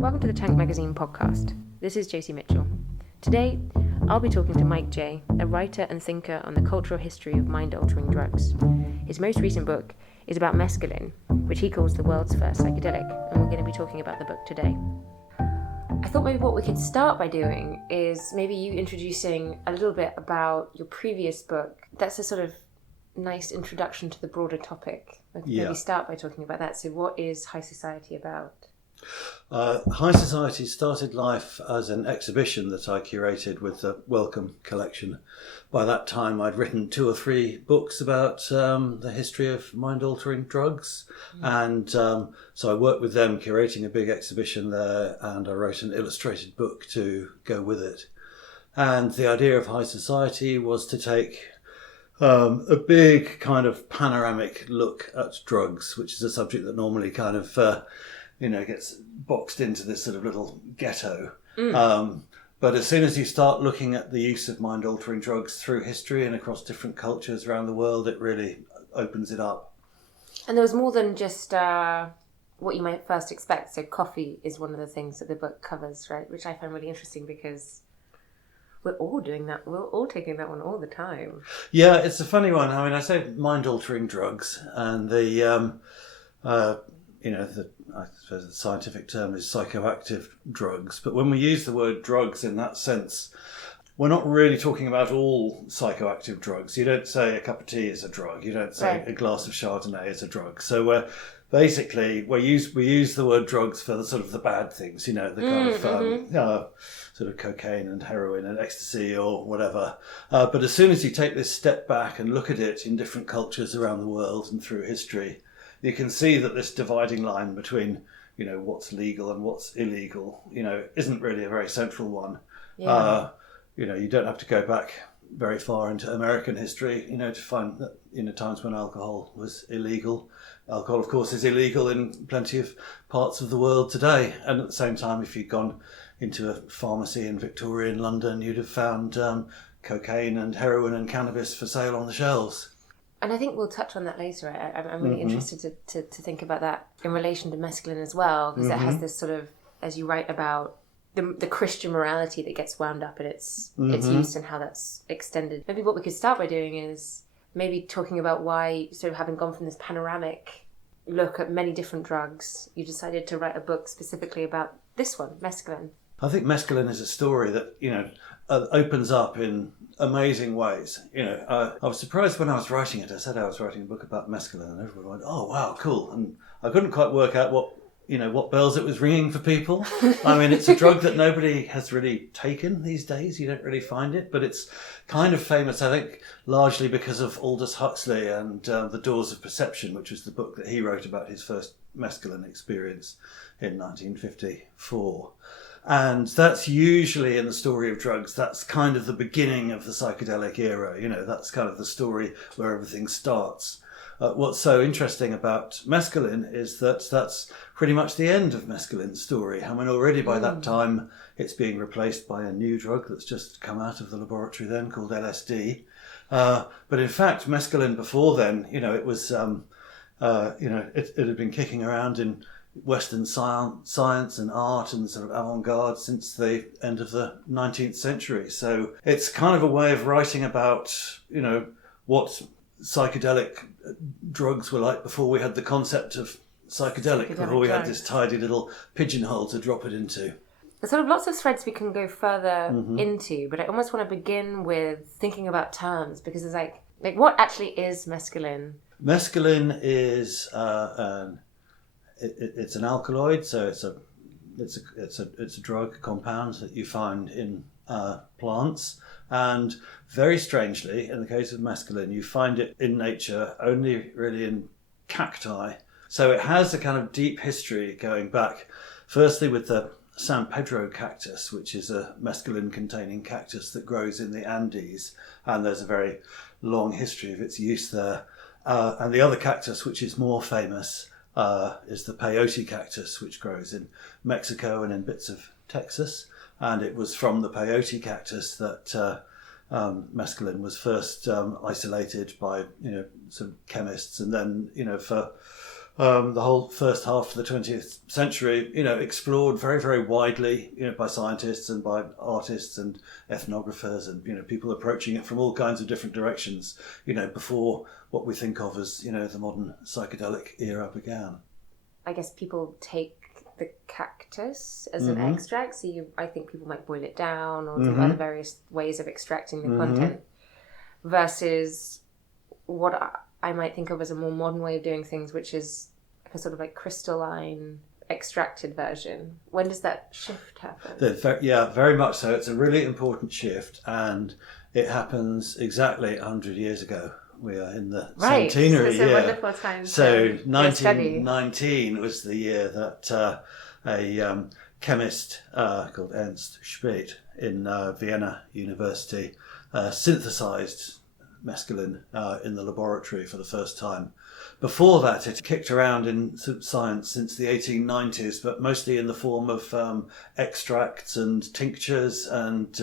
Welcome to the Tank Magazine podcast. This is Josie Mitchell. Today, I'll be talking to Mike J., a writer and thinker on the cultural history of mind-altering drugs. His most recent book is about mescaline, which he calls the world's first psychedelic, and we're going to be talking about the book today. I thought maybe what we could start by doing is maybe you introducing a little bit about your previous book. That's a sort of nice introduction to the broader topic. Maybe start by talking about that. So what is High Society about? High Society started life as an exhibition that I curated with the Wellcome collection. By that time I'd written 2 or 3 books about the history of mind-altering drugs, and so I worked with them curating a big exhibition there, and I wrote an illustrated book to go with it. And the idea of High Society was to take a big kind of panoramic look at drugs, which is a subject that normally kind of gets boxed into this sort of little ghetto. But as soon as you start looking at the use of mind-altering drugs through history and across different cultures around the world, it really opens it up. And there was more than just what you might first expect. So coffee is one of the things that the book covers, right? Which I find really interesting because we're all doing that. We're all taking that one all the time. Yeah, it's a funny one. I mean, I say mind-altering drugs, and I suppose the scientific term is psychoactive drugs. But when we use the word drugs in that sense, we're not really talking about all psychoactive drugs. You don't say a cup of tea is a drug. You don't say a glass of Chardonnay is a drug. So basically, we use the word drugs for the sort of the bad things, the kind of sort of cocaine and heroin and ecstasy or whatever. But as soon as you take this step back and look at it in different cultures around the world and through history, you can see that this dividing line between, what's legal and what's illegal, isn't really a very central one. Yeah. You don't have to go back very far into American history, to find that, times when alcohol was illegal. Alcohol, of course, is illegal in plenty of parts of the world today. And at the same time, if you'd gone into a pharmacy in Victorian London, you'd have found cocaine and heroin and cannabis for sale on the shelves. And I think we'll touch on that later. I'm really interested to think about that in relation to mescaline as well, because it has this sort of, as you write about, the Christian morality that gets wound up in its use and how that's extended. Maybe what we could start by doing is maybe talking about why, sort of having gone from this panoramic look at many different drugs, you decided to write a book specifically about this one, mescaline. I think mescaline is a story that, opens up in amazing ways. I was surprised when I was writing it. I said I was writing a book about mescaline, and everyone went, "Oh, wow, cool!" And I couldn't quite work out what bells it was ringing for people. I mean, it's a drug that nobody has really taken these days. You don't really find it, but it's kind of famous, I think, largely because of Aldous Huxley and The Doors of Perception, which was the book that he wrote about his first mescaline experience in 1954. And that's usually in the story of drugs, that's kind of the beginning of the psychedelic era. That's kind of the story where everything starts. What's so interesting about mescaline is that that's pretty much the end of mescaline's story. I mean, already by that time, it's being replaced by a new drug that's just come out of the laboratory then called LSD. But in fact, mescaline before then, it was, it had been kicking around in Western science and art and sort of avant-garde since the end of the 19th century. So it's kind of a way of writing about, what psychedelic drugs were like before we had the concept of psychedelic before we had this tidy little pigeonhole to drop it into. There's sort of lots of threads we can go further into, but I almost want to begin with thinking about terms, because it's like what actually is mescaline? Mescaline is it's an alkaloid, so it's a drug compound that you find in plants, and very strangely, in the case of mescaline, you find it in nature only really in cacti. So it has a kind of deep history going back, firstly with the San Pedro cactus, which is a mescaline-containing cactus that grows in the Andes, and there's a very long history of its use there. And the other cactus, which is more famous, is the peyote cactus, which grows in Mexico and in bits of Texas. And it was from the peyote cactus that mescaline was first isolated by some chemists, and then for the whole first half of the 20th century, explored very, very widely, by scientists and by artists and ethnographers and, people approaching it from all kinds of different directions, before what we think of as, the modern psychedelic era began. I guess people take the cactus as an extract, so I think people might boil it down or do other various ways of extracting the content, versus what I might think of as a more modern way of doing things, which is a sort of like crystalline extracted version. When does that shift happen? Very much so. It's a really important shift, and it happens exactly 100 years ago. We are in the centenary year. It's a wonderful time. So 1919 was the year that a chemist called Ernst Speth in Vienna University synthesized mescaline in the laboratory for the first time. Before that, it kicked around in science since the 1890s, but mostly in the form of extracts and tinctures, and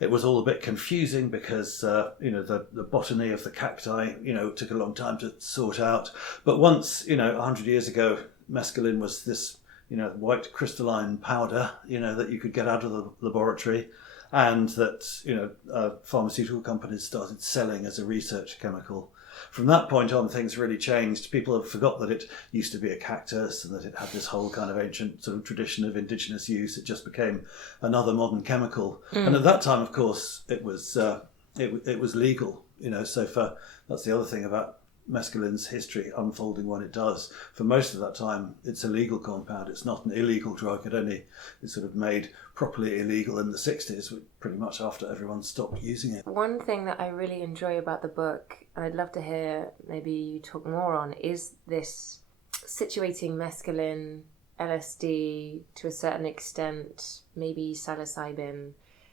it was all a bit confusing because the botany of the cacti took a long time to sort out. But once 100 years ago, mescaline was this white crystalline powder that you could get out of the laboratory, and that pharmaceutical companies started selling as a research chemical. From that point on, things really changed. People have forgot that it used to be a cactus and that it had this whole kind of ancient sort of tradition of indigenous use. It just became another modern chemical. And at that time, of course, it was legal. So that's the other thing about mescaline's history unfolding when it does. For most of that time, it's a legal compound. It's not an illegal drug. It's sort of made properly illegal in the 60s, pretty much after everyone stopped using it. One thing that I really enjoy about the book, and I'd love to hear maybe you talk more on, is this situating mescaline, LSD, to a certain extent, maybe psilocybin,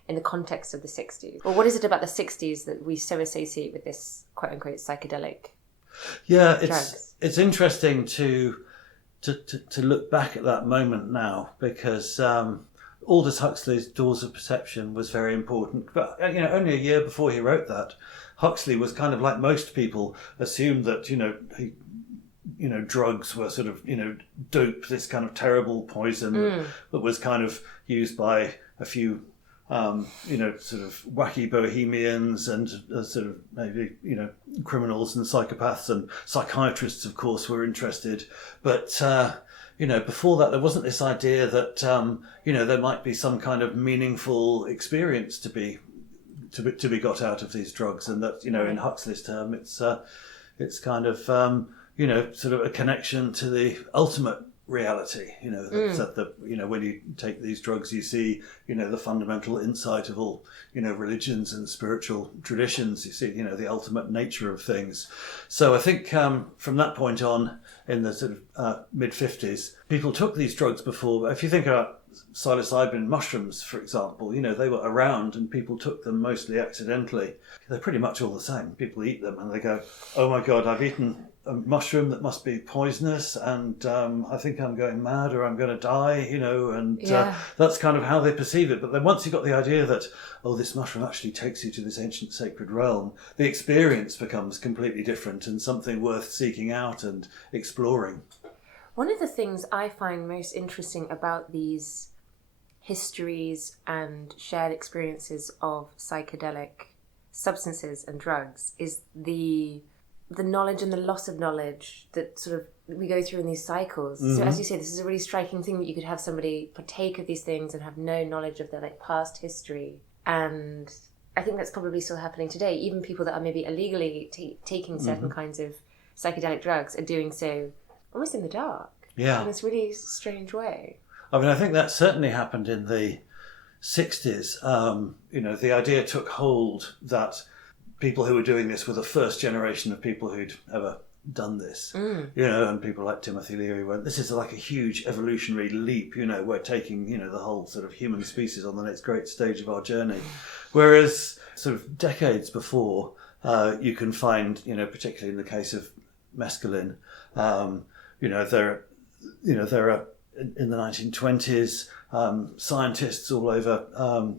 in the context of the 60s. Or what is it about the 60s that we so associate with this quote-unquote psychedelic? Yeah, it's interesting to look back at that moment now, because Aldous Huxley's Doors of Perception was very important. But only a year before he wrote that, Huxley was kind of like most people, assumed that drugs were sort of dope, this kind of terrible poison that was kind of used by a few sort of wacky bohemians and sort of maybe, criminals and psychopaths, and psychiatrists, of course, were interested. But, before that, there wasn't this idea that, there might be some kind of meaningful experience to be got out of these drugs. And that, in Huxley's term, it's kind of, sort of a connection to the ultimate reality, that when you take these drugs, you see, the fundamental insight of all, religions and spiritual traditions. You see, the ultimate nature of things. So I think from that point on, in the sort of mid-50s, people took these drugs before. If you think about psilocybin mushrooms, for example, they were around and people took them mostly accidentally. They're pretty much all the same. People eat them and they go, oh my God, I've eaten a mushroom that must be poisonous, and I think I'm going mad or I'm going to die, that's kind of how they perceive it. But then once you got the idea that, this mushroom actually takes you to this ancient sacred realm, the experience becomes completely different and something worth seeking out and exploring. One of the things I find most interesting about these histories and shared experiences of psychedelic substances and drugs is the knowledge and the loss of knowledge that sort of we go through in these cycles. So as you say, this is a really striking thing that you could have somebody partake of these things and have no knowledge of their past history. And I think that's probably still happening today. Even people that are maybe illegally taking certain kinds of psychedelic drugs are doing so almost in the dark. Yeah. In this really strange way. I mean, I think that certainly happened in the 60s. The idea took hold that people who were doing this were the first generation of people who'd ever done this, and people like Timothy Leary went, this is like a huge evolutionary leap, we're taking, the whole sort of human species on the next great stage of our journey. Whereas sort of decades before, you can find, particularly in the case of mescaline, there are, in the 1920s, scientists all over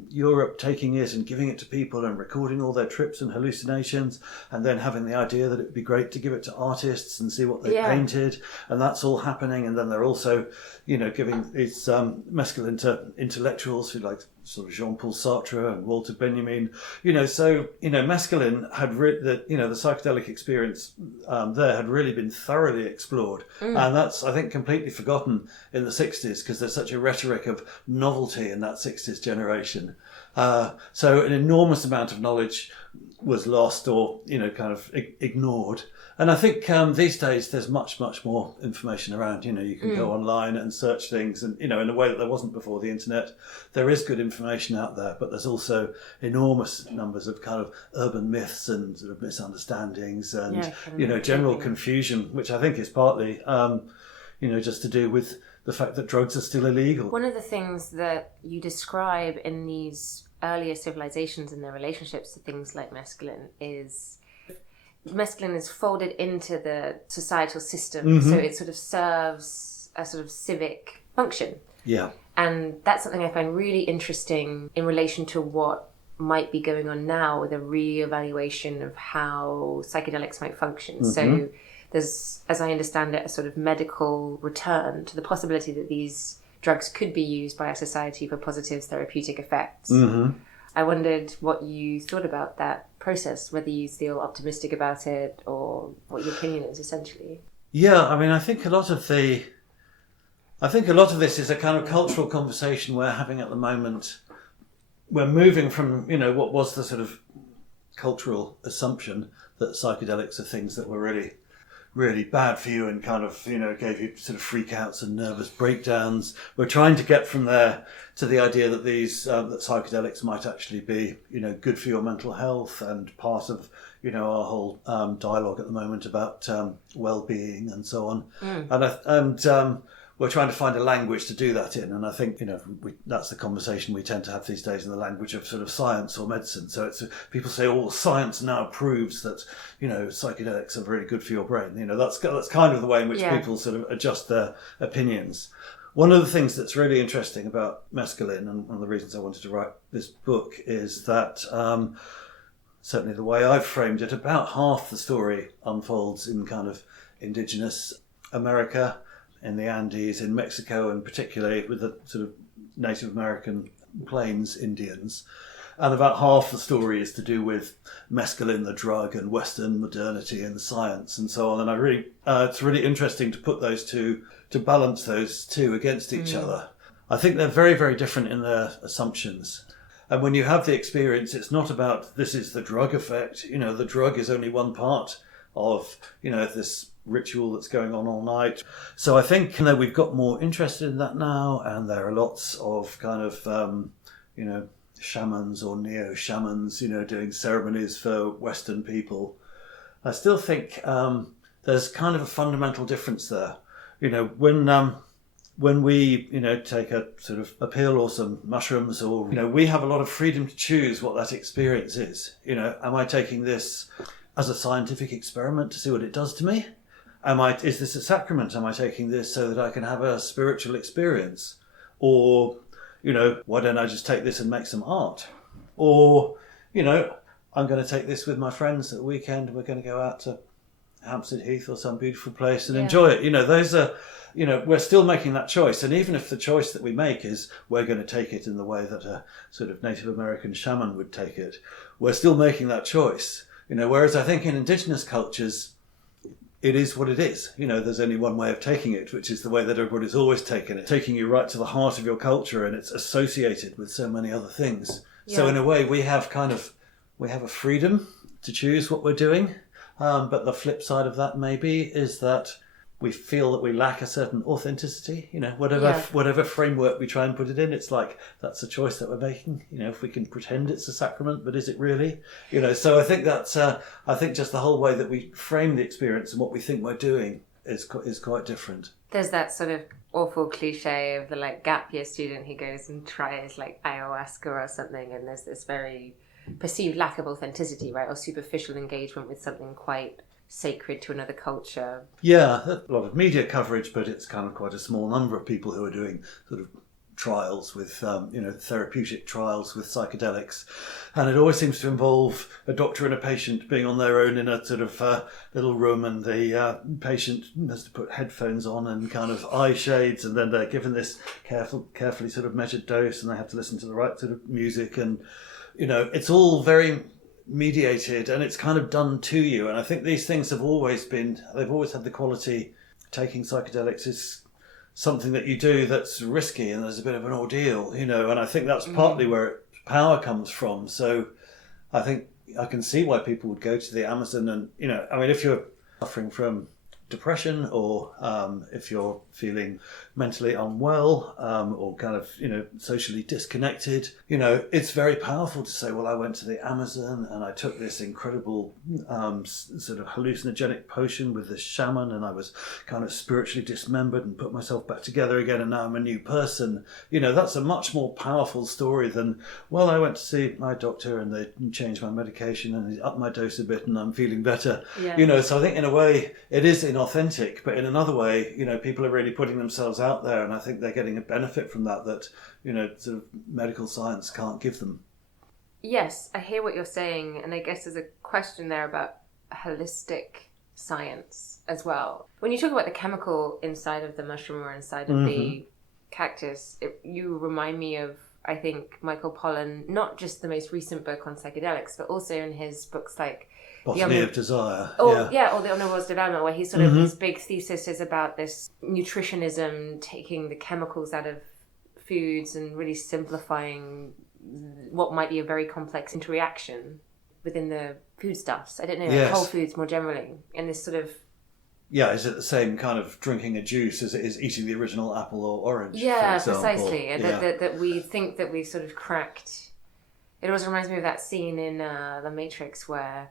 Europe taking it and giving it to people and recording all their trips and hallucinations, and then having the idea that it would be great to give it to artists and see what they painted, and that's all happening. And then they're also, giving its mescaline to intellectuals who like sort of Jean-Paul Sartre and Walter Benjamin, so mescaline had the psychedelic experience there had really been thoroughly explored, and that's, I think, completely forgotten in the 60s because there's such a rhetoric of novelty in that 60s generation. So an enormous amount of knowledge was lost or kind of ignored. And I think these days there's much more information around. You can go online and search things, and in a way that there wasn't before the internet. There is good information out there, but there's also enormous numbers of kind of urban myths and sort of misunderstandings and general confusion, which I think is partly just to do with the fact that drugs are still illegal. One of the things that you describe in these earlier civilizations and their relationships to things like mescaline is folded into the societal system, so it sort of serves a sort of civic function. Yeah. And that's something I find really interesting in relation to what might be going on now with a re-evaluation of how psychedelics might function. So there's, as I understand it, a sort of medical return to the possibility that these drugs could be used by our society for positive therapeutic effects. I wondered what you thought about that process, whether you feel optimistic about it or what your opinion is, essentially. Yeah, I mean, I think a lot of this is a kind of cultural conversation we're having at the moment. We're moving from, what was the sort of cultural assumption that psychedelics are things that were really, really bad for you and kind of, gave you sort of freakouts and nervous breakdowns. We're trying to get from there to the idea that that psychedelics might actually be, good for your mental health and part of, our whole dialogue at the moment about well-being and so on. And we're trying to find a language to do that in. And I think, that's the conversation we tend to have these days in the language of sort of science or medicine. So it's people say, science now proves that, psychedelics are really good for your brain. That's kind of the way in which people sort of adjust their opinions. One of the things that's really interesting about mescaline, and one of the reasons I wanted to write this book, is that certainly the way I've framed it, about half the story unfolds in kind of indigenous America, in the Andes, in Mexico, and particularly with the sort of Native American Plains Indians. And about half the story is to do with mescaline, the drug, and Western modernity and science and so on. And it's really interesting to put those two, to balance those two against each other. I think they're very, very different in their assumptions. And when you have the experience, it's not about this is the drug effect. The drug is only one part of, this ritual that's going on all night. So I think, we've got more interested in that now, and there are lots of kind of, shamans or neo-shamans, doing ceremonies for Western people. I still think there's kind of a fundamental difference there. When we, take a sort of a pill or some mushrooms, or, we have a lot of freedom to choose what that experience is. Am I taking this as a scientific experiment to see what it does to me? Is this a sacrament? Am I taking this so that I can have a spiritual experience? Or, why don't I just take this and make some art? Or, I'm going to take this with my friends at the weekend and we're going to go out to Hampstead Heath or some beautiful place and enjoy it. Those are, we're still making that choice. And even if the choice that we make is we're going to take it in the way that a sort of Native American shaman would take it, we're still making that choice. Whereas I think in indigenous cultures, it is what it is. There's only one way of taking it, which is the way that everybody's always taken it, taking you right to the heart of your culture, and it's associated with so many other things. Yeah. So in a way, we have a freedom to choose what we're doing. But the flip side of that maybe is that we feel that we lack a certain authenticity. Whatever framework we try and put it in, it's like that's a choice that we're making. If we can pretend it's a sacrament, but is it really? So I think that's I think just the whole way that we frame the experience and what we think we're doing is quite different. There's that sort of awful cliche of the gap year student who goes and tries ayahuasca or something, and there's this very perceived lack of authenticity, right, or superficial engagement with something quite sacred to another culture. Yeah, a lot of media coverage, but it's kind of quite a small number of people who are doing sort of trials with, therapeutic trials with psychedelics. And it always seems to involve a doctor and a patient being on their own in a sort of little room, and the patient has to put headphones on and kind of eye shades, and then they're given this carefully sort of measured dose, and they have to listen to the right sort of music. And, it's all very mediated, and it's kind of done to you. And I think these things they've always had the quality. Taking psychedelics is something that you do that's risky, and there's a bit of an ordeal, and I think that's partly where power comes from. So I think I can see why people would go to the Amazon, and if you're suffering from depression, or if you're feeling mentally unwell, or kind of socially disconnected, it's very powerful to say, well, I went to the Amazon and I took this incredible sort of hallucinogenic potion with this shaman, and I was kind of spiritually dismembered and put myself back together again, and now I'm a new person. That's a much more powerful story than, well, I went to see my doctor and they changed my medication and they upped my dose a bit and I'm feeling better. So I think in a way it is inauthentic, but in another way, people are really putting themselves out there, and I think they're getting a benefit from that sort of medical science can't give them. Yes, I hear what you're saying, and I guess there's a question there about holistic science as well. When you talk about the chemical inside of the mushroom or inside of the cactus, you remind me of, I think, Michael Pollan, not just the most recent book on psychedelics, but also in his books like Botany of Desire. Or the Omnivore's Development, where he's sort of, his big thesis is about this nutritionism, taking the chemicals out of foods and really simplifying what might be a very complex interaction within the foodstuffs. I don't know, whole foods more generally. And this sort of... Yeah, is it the same kind of drinking a juice as it is eating the original apple or orange? Yeah, precisely. And that we think that we sort of cracked... It always reminds me of that scene in The Matrix where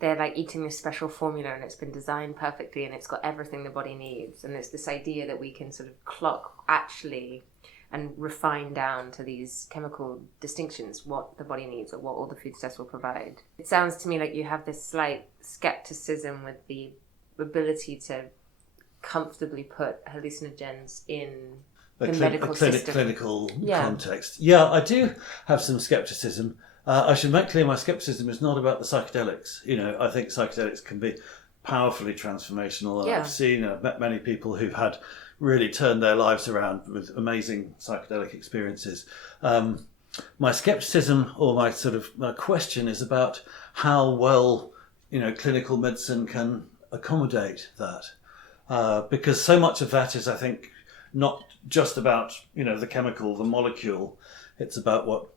they're like eating this special formula and it's been designed perfectly and it's got everything the body needs. And there's this idea that we can sort of clock actually and refine down to these chemical distinctions what the body needs or what all the foodstuffs will provide. It sounds to me like you have this slight skepticism with the ability to comfortably put hallucinogens in the medical system. Clinical context. Yeah, I do have some skepticism. I should make clear my skepticism is not about the psychedelics. I think psychedelics can be powerfully transformational. I've seen, I've met many people who've had really turned their lives around with amazing psychedelic experiences. My skepticism, or my sort of my question, is about how well, clinical medicine can accommodate that. Because so much of that is, I think, not just about, the chemical, the molecule. It's about what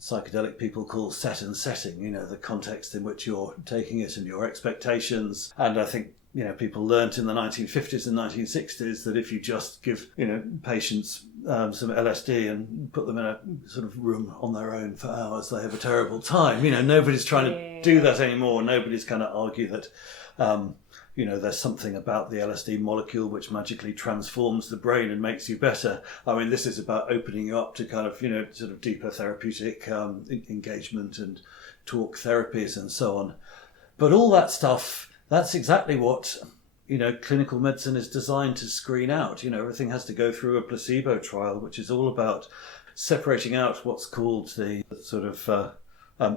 psychedelic people call set and setting, the context in which you're taking it and your expectations. And I think, people learnt in the 1950s and 1960s that if you just give, patients some LSD and put them in a sort of room on their own for hours, they have a terrible time. Nobody's trying to do that anymore. Nobody's going to argue that, there's something about the LSD molecule which magically transforms the brain and makes you better. I mean, this is about opening you up to kind of, sort of deeper therapeutic engagement and talk therapies and so on. But all that stuff, that's exactly what, clinical medicine is designed to screen out. Everything has to go through a placebo trial, which is all about separating out what's called the sort of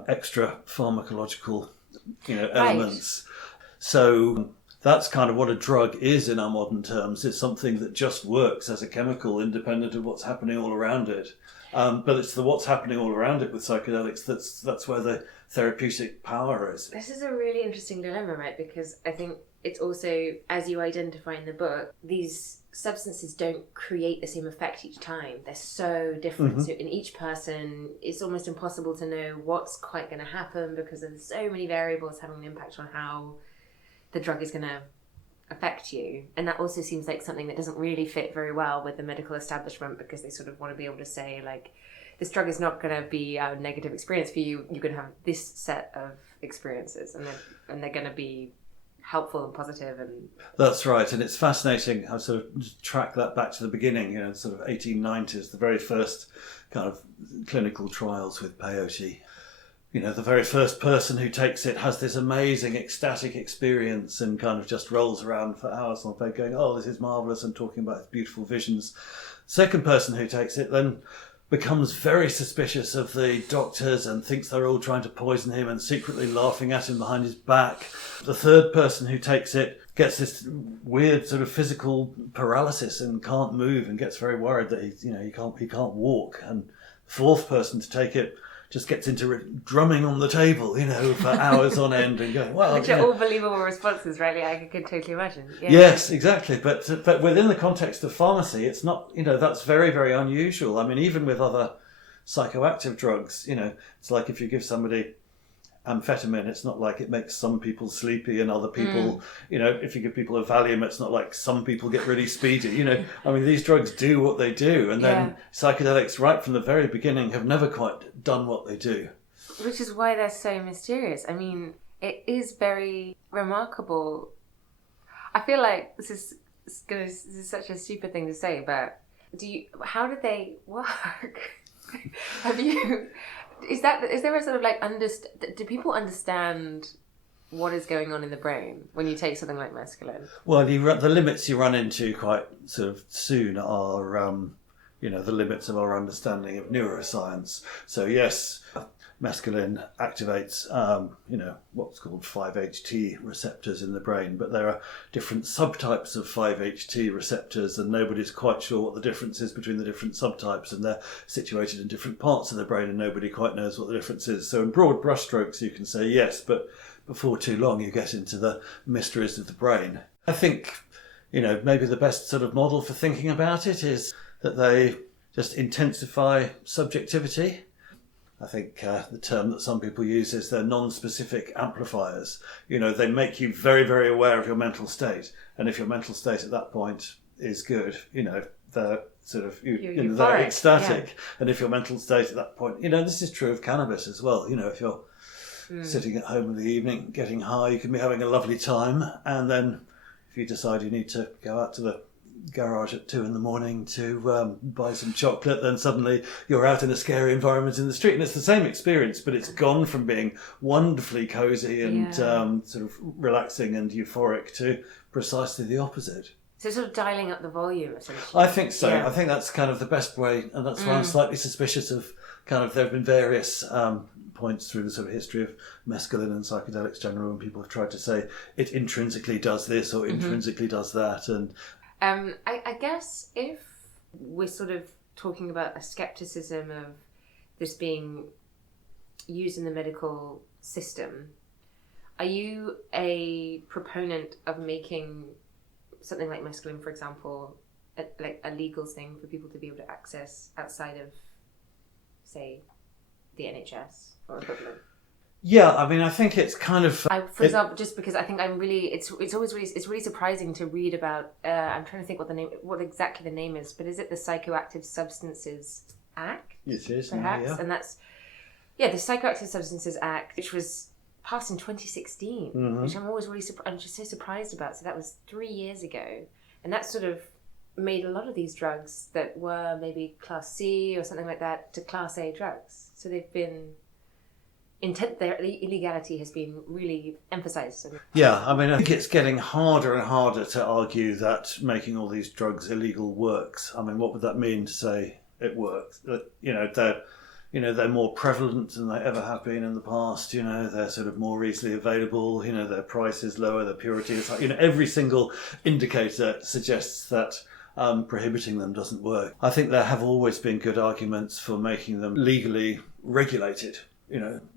extra pharmacological, elements. So that's kind of what a drug is in our modern terms. It's something that just works as a chemical independent of what's happening all around it. But it's the what's happening all around it with psychedelics that's where the therapeutic power is. This is a really interesting dilemma, right? Because I think it's also, as you identify in the book, these substances don't create the same effect each time. They're so different. So in each person, it's almost impossible to know what's quite going to happen because there's so many variables having an impact on how the drug is going to affect you. And that also seems like something that doesn't really fit very well with the medical establishment, because they sort of want to be able to say, like, this drug is not going to be a negative experience for you. You're going to have this set of experiences, and they're going to be helpful and positive. And that's right. And it's fascinating. I sort of track that back to the beginning, sort of 1890s, the very first kind of clinical trials with peyote. the very first person who takes it has this amazing ecstatic experience and kind of just rolls around for hours on bed going, oh, this is marvellous, and talking about his beautiful visions. Second person who takes it then becomes very suspicious of the doctors and thinks they're all trying to poison him and secretly laughing at him behind his back. The third person who takes it gets this weird sort of physical paralysis and can't move and gets very worried that he can't walk. And the fourth person to take it just gets into drumming on the table, for hours on end and going, well... Which are all believable responses, right? I can totally imagine. Yeah. Yes, exactly. But within the context of pharmacy, it's not, that's very, very unusual. I mean, even with other psychoactive drugs, it's like if you give somebody amphetamine, it's not like it makes some people sleepy and other people, if you give people a Valium, it's not like some people get really speedy, I mean, these drugs do what they do, and then psychedelics right from the very beginning have never quite done what they do. Which is why they're so mysterious. I mean, it is very remarkable. I feel like this is such a stupid thing to say, but how did they work? Is there a sort of do people understand what is going on in the brain when you take something like mescaline? Well, the limits you run into quite sort of soon are, the limits of our understanding of neuroscience. So yes, mescaline activates, what's called 5-HT receptors in the brain, but there are different subtypes of 5-HT receptors, and nobody's quite sure what the difference is between the different subtypes, and they're situated in different parts of the brain, and nobody quite knows what the difference is. So in broad brushstrokes, you can say yes, but before too long, you get into the mysteries of the brain. I think, maybe the best sort of model for thinking about it is that they just intensify subjectivity. I think the term that some people use is they're non-specific amplifiers. They make you very, very aware of your mental state. And if your mental state at that point is good, they're sort of they're ecstatic. Yeah. And if your mental state at that point, this is true of cannabis as well. If you're sitting at home in the evening, getting high, you can be having a lovely time. And then if you decide you need to go out to the garage at 2 a.m. to buy some chocolate, then suddenly you're out in a scary environment in the street, and it's the same experience, but it's gone from being wonderfully cozy and sort of relaxing and euphoric to precisely the opposite. So sort of dialing up the volume, essentially. I think so. Yeah. I think that's kind of the best way, and that's why I'm slightly suspicious of there have been various points through the sort of history of mescaline and psychedelics generally when people have tried to say it intrinsically does this or intrinsically does that, and I guess if we're sort of talking about a skepticism of this being used in the medical system, are you a proponent of making something like mescaline, for example, a legal thing for people to be able to access outside of, say, the NHS or equivalent? Yeah, I mean, I think it's kind of... for example, just because I think it's really surprising to read about, I'm trying to think what exactly the name is, but is it the Psychoactive Substances Act? It is, perhaps? yeah. And that's, the Psychoactive Substances Act, which was passed in 2016, which I'm always I'm just so surprised about. So that was 3 years ago. And that sort of made a lot of these drugs that were maybe Class C or something like that to Class A drugs. So they've been... their illegality has been really emphasised. Yeah, I mean, I think it's getting harder and harder to argue that making all these drugs illegal works. I mean, what would that mean to say it works? They're more prevalent than they ever have been in the past. They're sort of more easily available. Their price is lower, their purity is high. Every single indicator suggests that prohibiting them doesn't work. I think there have always been good arguments for making them legally regulated.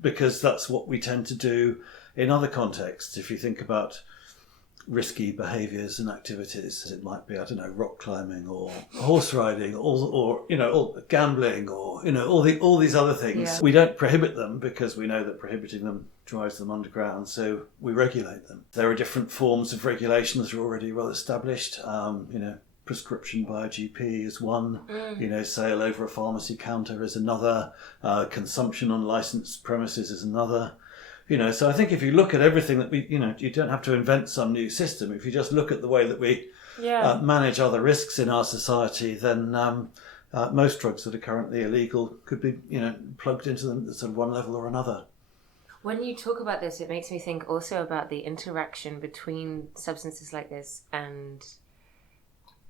Because that's what we tend to do in other contexts. If you think about risky behaviours and activities, it might be, rock climbing or horse riding or gambling or, all these other things. Yeah. We don't prohibit them because we know that prohibiting them drives them underground, so we regulate them. There are different forms of regulation that are already well established. Prescription by a GP is one, sale over a pharmacy counter is another, consumption on licensed premises is another. So I think if you look at everything that we, you don't have to invent some new system. If you just look at the way that we manage other risks in our society, then most drugs that are currently illegal could be, plugged into them at sort of one level or another. When you talk about this, it makes me think also about the interaction between substances like this and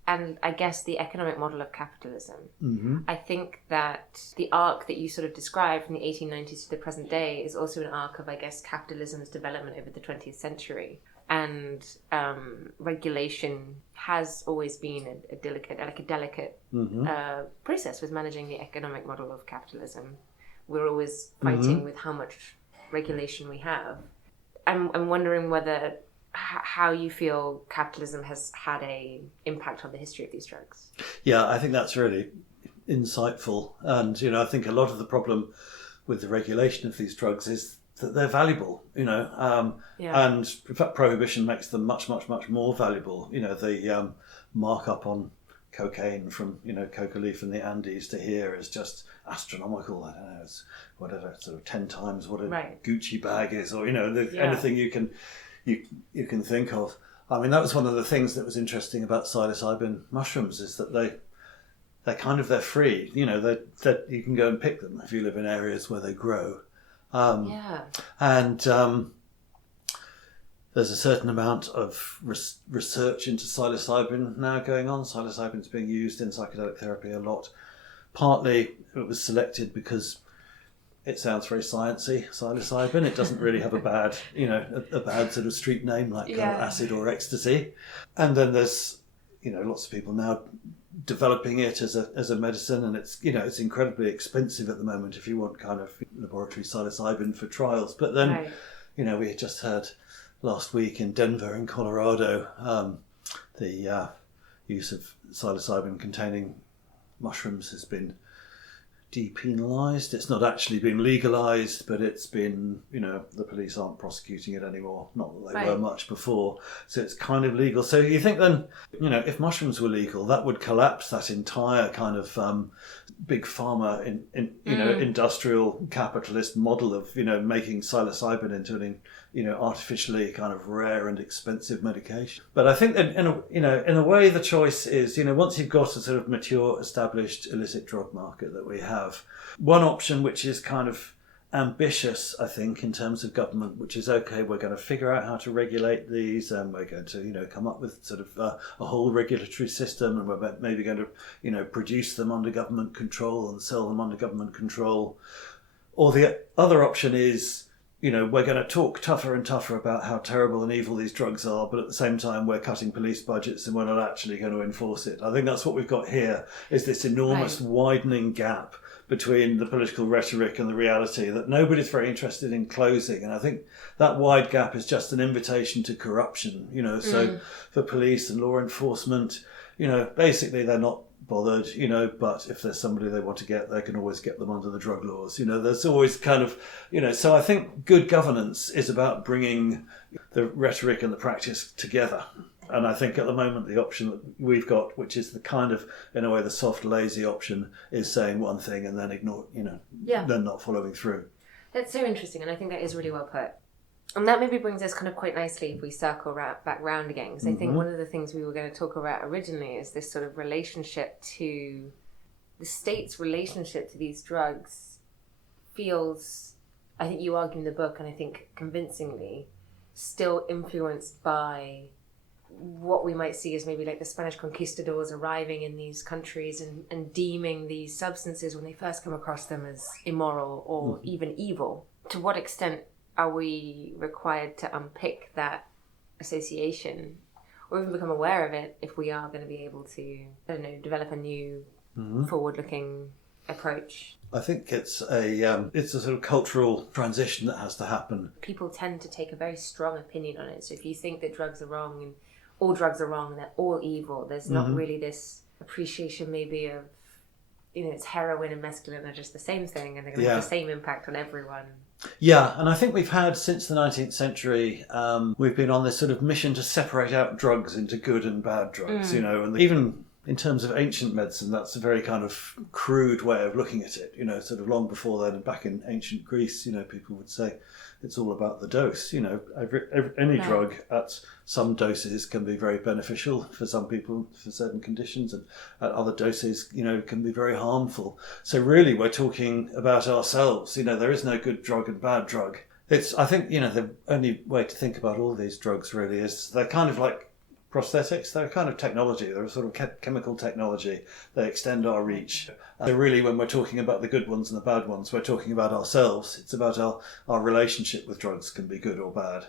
I guess the economic model of capitalism. Mm-hmm. I think that the arc that you sort of described from the 1890s to the present day is also an arc of, I guess, capitalism's development over the 20th century. And regulation has always been a delicate Mm-hmm. process with managing the economic model of capitalism. We're always fighting with how much regulation we have. I'm wondering whether how you feel capitalism has had a impact on the history of these drugs. Yeah, I think that's really insightful. And, I think a lot of the problem with the regulation of these drugs is that they're valuable, and in fact, prohibition makes them much, much, much more valuable. The markup on cocaine from, coca leaf in the Andes to here is just astronomical. I don't know, it's whatever, sort of 10 times what a Gucci bag is, or, anything you can think of. I mean, that was one of the things that was interesting about psilocybin mushrooms, is that they're free. That you can go and pick them if you live in areas where they grow. And there's a certain amount of research into psilocybin now going on. Psilocybin's being used in psychedelic therapy a lot. Partly it was selected because it sounds very sciencey, psilocybin. It doesn't really have a bad sort of street name like acid or ecstasy. And then there's, lots of people now developing it as a medicine, and it's incredibly expensive at the moment if you want kind of laboratory psilocybin for trials. But then, we just heard last week in Denver in Colorado, the use of psilocybin containing mushrooms has been depenalised. It's not actually been legalised, but it's been, the police aren't prosecuting it anymore. Not that they were much before. So it's kind of legal. So you think then, if mushrooms were legal, that would collapse that entire kind of big pharma, industrial capitalist model of, making psilocybin into an, artificially kind of rare and expensive medication. But I think that in a way the choice is, once you've got a sort of mature, established illicit drug market that we have, one option which is kind of ambitious, I think, in terms of government, which is, okay, we're going to figure out how to regulate these, and we're going to, come up with sort of a whole regulatory system, and we're maybe going to, produce them under government control and sell them under government control. Or the other option is, we're going to talk tougher and tougher about how terrible and evil these drugs are, but at the same time we're cutting police budgets and we're not actually going to enforce it. I think that's what we've got here, is this enormous widening gap between the political rhetoric and the reality that nobody's very interested in closing. And I think that wide gap is just an invitation to corruption, so for police and law enforcement, basically they're not bothered, but if there's somebody they want to get, they can always get them under the drug laws. There's always kind of, so I think good governance is about bringing the rhetoric and the practice together. And I think at the moment the option that we've got, which is the kind of, in a way, the soft, lazy option, is saying one thing and then then not following through. That's so interesting, and I think that is really well put. And that maybe brings us kind of quite nicely if we circle back round again, because I think one of the things we were going to talk about originally is this sort of relationship to the state's relationship to these drugs feels, I think you argue in the book, and I think convincingly, still influenced by what we might see as maybe like the Spanish conquistadors arriving in these countries and deeming these substances when they first come across them as immoral or even evil. To what extent are we required to unpick that association or even become aware of it if we are going to be able to, develop a new forward-looking approach? I think it's a sort of cultural transition that has to happen. People tend to take a very strong opinion on it. So if you think that drugs are wrong and all drugs are wrong and they're all evil, there's not really this appreciation maybe of, it's heroin and mescaline are just the same thing and they're going to have the same impact on everyone. Yeah, and I think we've had, since the 19th century, we've been on this sort of mission to separate out drugs into good and bad drugs, and even in terms of ancient medicine, that's a very kind of crude way of looking at it, sort of long before then, back in ancient Greece, people would say it's all about the dose, any drug at some doses can be very beneficial for some people for certain conditions, and at other doses, can be very harmful. So really we're talking about ourselves, there is no good drug and bad drug. I think, the only way to think about all these drugs really is they're kind of like prosthetics. They're a kind of technology. They're a sort of chemical technology. They extend our reach. So really, when we're talking about the good ones and the bad ones, we're talking about ourselves. It's about our relationship with drugs can be good or bad.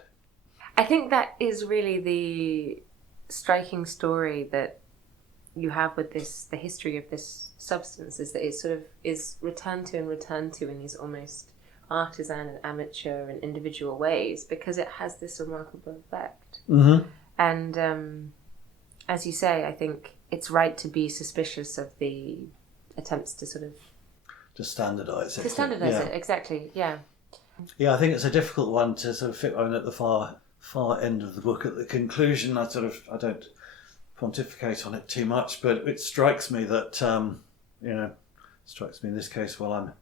I think that is really the striking story that you have with the history of this substance, is that it sort of is returned to in these almost artisan and amateur and individual ways, because it has this remarkable effect. Mm-hmm. And as you say, I think it's right to be suspicious of the attempts to sort of... To standardise it. To standardise it, exactly, yeah. Yeah, I think it's a difficult one to sort of fit on at the far end of the book. At the conclusion, I don't pontificate on it too much, but it strikes me that, strikes me in this case while I'm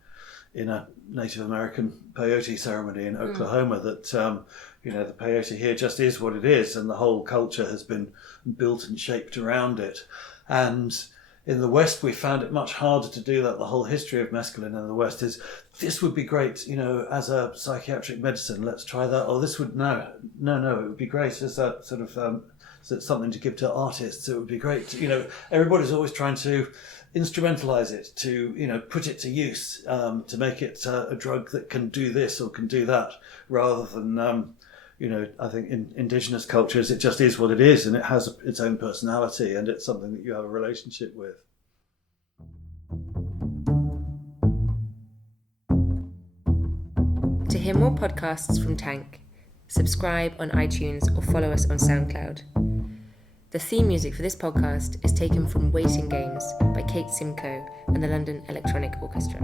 in a Native American peyote ceremony in Oklahoma, that, the peyote here just is what it is, and the whole culture has been built and shaped around it. And in the West, we found it much harder to do that. The whole history of mescaline in the West is, this would be great, as a psychiatric medicine, let's try that. Or this would, no, it would be great as a sort of, so it's something to give to artists. It would be great. Everybody's always trying to instrumentalize it, to, put it to use, to make it a drug that can do this or can do that, rather than, I think in indigenous cultures, it just is what it is, and it has its own personality, and it's something that you have a relationship with. To hear more podcasts from Tank, subscribe on iTunes or follow us on SoundCloud. The theme music for this podcast is taken from Waiting Games by Kate Simcoe and the London Electronic Orchestra.